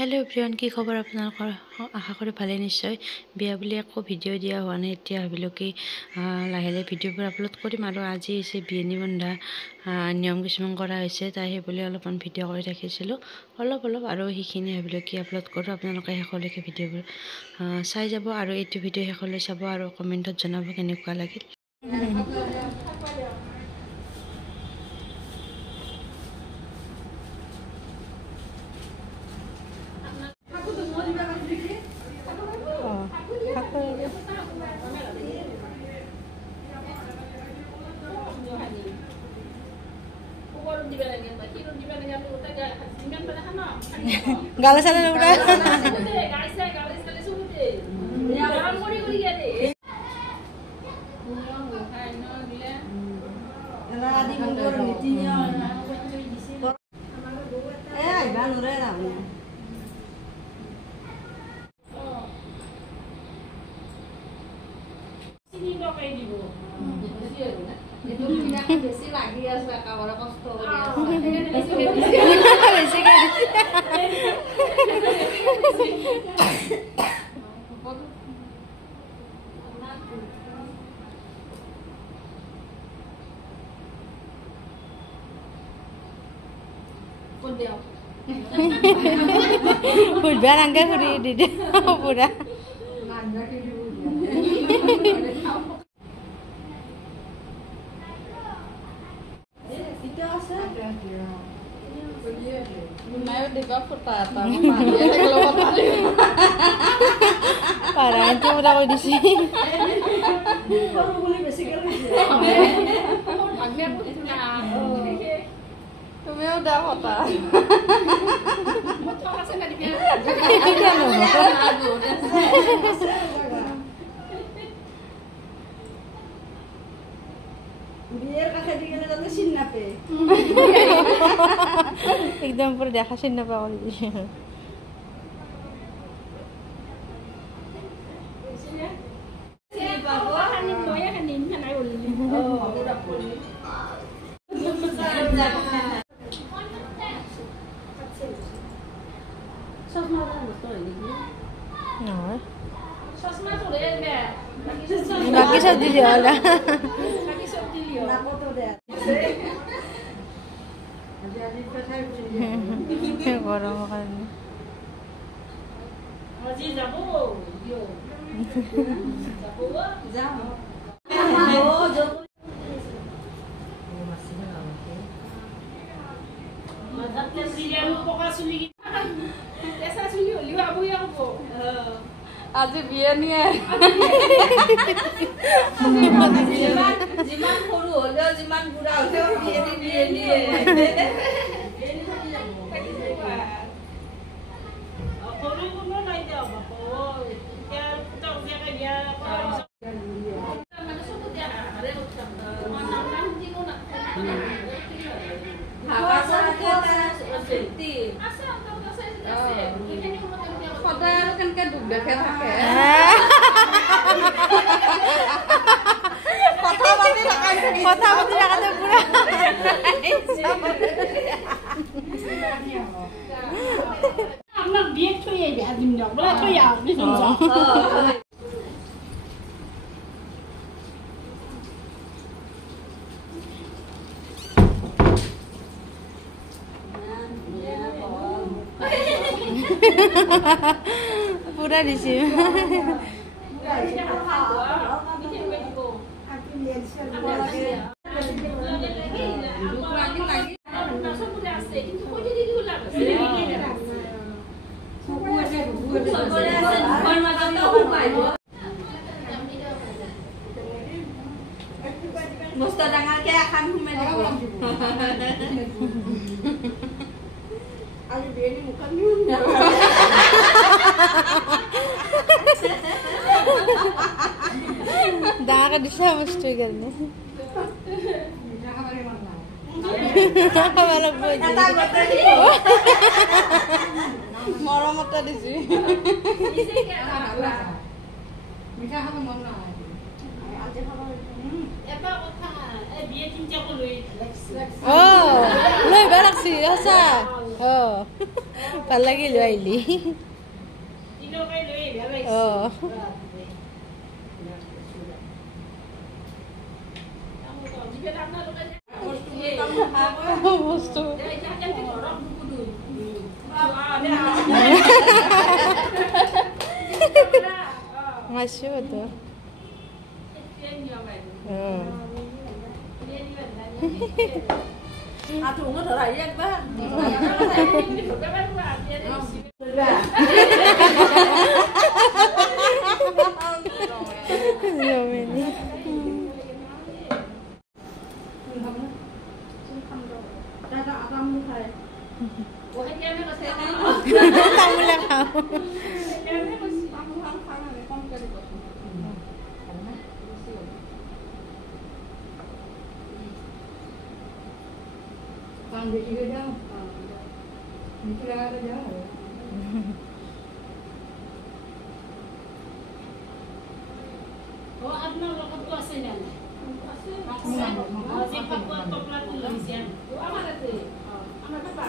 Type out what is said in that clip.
Hello everyone की खबर आपनालोকৰ आशा करी भाले निश्चय बिया बुली एको भिडिओ दिया हुआ नै एतिया भाबिलो कि लाहेले भिडिओবোৰ আপলোড কৰিম আৰু আজি এসে বিয়ে নিবন্ধা নিয়ম কিছুমান কৰা হৈছে তাই হে বুলি অলপমান ভিডিও কৰি ৰাখিছিলো অলপ আৰু হিখিনি ভাবিলো কি আপলোড কৰো আপোনালোকে হেকলৈকে ভিডিওবোৰ চাই যাব আৰু এইটো ভিডিও হেকলৈ চাব আৰু কমেন্টত জনাব কেনেকুৱা লাগিল Galas ada udah. itu minyak besi lagi ya suka orang kosto Udah angka kuri di pura. Parah itu udah kau di sini. Kami udah kota. Biar kakak dingin atau sinna pe. Ekdom pura দেখা sinna pa kali di sini. Bagi सब दिली होला গরম কারণে আজি যাব দিও যাব মাদাতে সিরিয়াল পকা শুনি এসা শুনি লিবা বইয়া কো আজি বিয়ে নিয়ে জিমান সৰু হলেও জিমান বুঢ়া হলেও বিয়ে নিয়ে সৰু কোনো নাই দিয়া বাপ এতিয়া তক জায়গা দিয়া মানে সব দিয়া আরে উত্তম নাম নাম দিব না ভাষাতে আছে আছে অন্তত আছে এখানে কোনো সদায় আৰু কেনকে দুখ দেখে থাকে কথা পাতি থাকাতে পুৰা আমরা বিয়ে থই আইবে আদিম না বলা থই আও নিছন যা पूरा दिसी Musta dangal kaya akan humedi Ali beni bukan nyunda. दाग दिशा मस्त करने वाला बोझ मरा मत दिसी মিঠা খাব মন না আজি খাব এটা কথা এই বিয়ে তিনটা কই ও লই বেলাকছি আচ্ছা ভাল লাগিল আহিলি বস্তু মাছো তো তামোলা খাওঁ আপোনাৰ লগতো আছে নে নাই? টপলাটো লৈছে আমাৰ তাতে আমাৰ পাপা